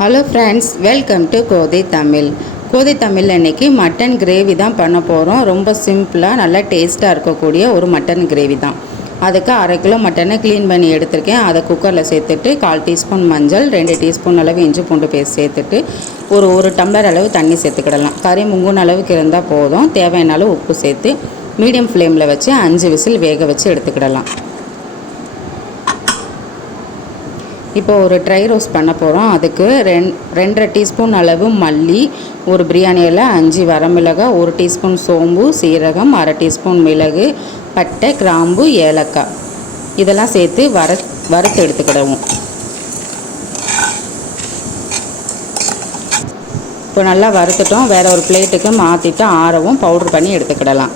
Hello friends, welcome to கோதை தமிழ். கோதை தமிழில் இன்றைக்கி mutton gravy தான் பண்ண போகிறோம். ரொம்ப சிம்பிளாக நல்லா டேஸ்ட்டாக இருக்கக்கூடிய ஒரு மட்டன் கிரேவி தான். அதுக்கு 1/2 கிலோ மட்டனை க்ளீன் பண்ணி எடுத்திருக்கேன். அதை குக்கரில் சேர்த்துட்டு 1/4 டீஸ்பூன் மஞ்சள், 2 டீஸ்பூன் அளவு இஞ்சி பூண்டு பேஸ்ட் சேர்த்துட்டு ஒரு டம்ளர் அளவு தண்ணி சேர்த்துக்கிடலாம். கறி முங்குன அளவுக்கு இருந்தால் போதும். தேவையான அளவு உப்பு சேர்த்து மீடியம் ஃப்ளேமில் வச்சு 5 விசில் வேக வச்சு எடுத்துக்கிடலாம். இப்போ ஒரு ட்ரை ரோஸ்ட் பண்ண போகிறோம். அதுக்கு 2.5 டீஸ்பூன் அளவு மல்லி, ஒரு பிரியாணி இலை, 5 வரமிளகாய், 1 டீஸ்பூன் சோம்பு, சீரகம், 1/2 டீஸ்பூன் மிளகு, பட்டை, கிராம்பு, ஏலக்காய் இதெல்லாம் சேர்த்து வறுத்து எடுத்துக்கிடுவோம். இப்போ நல்லா வறுத்துட்டோம். வேறு ஒரு பிளேட்டுக்கு மாற்றிட்டு ஆறவும் பவுட்ரு பண்ணி எடுத்துக்கிடலாம்.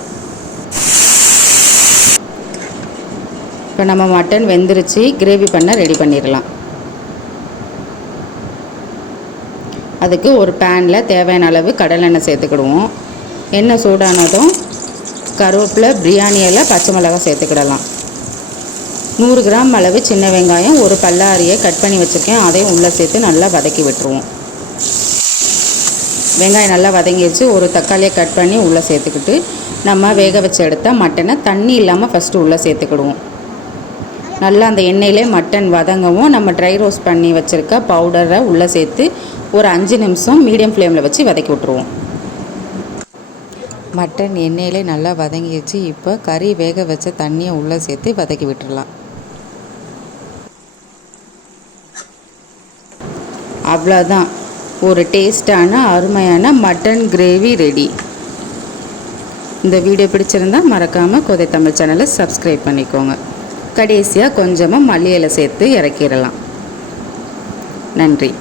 இப்போ நம்ம மட்டன் வெந்துருச்சு. கிரேவி பண்ண ரெடி பண்ணிடலாம். அதுக்கு ஒரு பேனில் தேவையான அளவு கடலெண்ணெய் சேர்த்துக்கிடுவோம். எண்ணெய் சூடானதும் கருவேப்பிலை, பிரியாணி இலை, பச்சை மிளகாய் சேர்த்துக்கிடலாம். 100 கிராம் அளவு சின்ன வெங்காயம், ஒரு பல்லாரியை கட் பண்ணி வச்சுருக்கேன். அதையும் உள்ளே சேர்த்து நல்லா வதக்கி விட்டுருவோம். வெங்காயம் நல்லா வதங்கிடுச்சு. ஒரு தக்காளியை கட் பண்ணி உள்ளே சேர்த்துக்கிட்டு நம்ம வேக வச்சு எடுத்த மட்டனை தண்ணி இல்லாமல் ஃபஸ்ட்டு உள்ளே சேர்த்துக்கிடுவோம். நல்லா அந்த எண்ணெயிலே மட்டன் வதங்கவும் நம்ம ட்ரை ரோஸ்ட் பண்ணி வச்சுருக்க பவுடரை உள்ளே சேர்த்து ஒரு 5 நிமிஷம் மீடியம் ஃப்ளேமில் வச்சு வதக்கி விட்ருவோம். மட்டன் எண்ணெயிலே நல்லா வதங்கிடுச்சு. இப்போ கறி வேக வச்ச தண்ணியை உள்ளே சேர்த்து வதக்கி விட்டுடலாம். அவ்வளோதான், ஒரு டேஸ்டான அருமையான மட்டன் கிரேவி ரெடி. இந்த வீடியோ பிடிச்சிருந்தா மறக்காமல் கோதை தமிழ் சேனலை சப்ஸ்கிரைப் பண்ணிக்கோங்க. கடைசியாக கொஞ்சமாக மல்லி இலை சேர்த்து இறக்கிடலாம். நன்றி.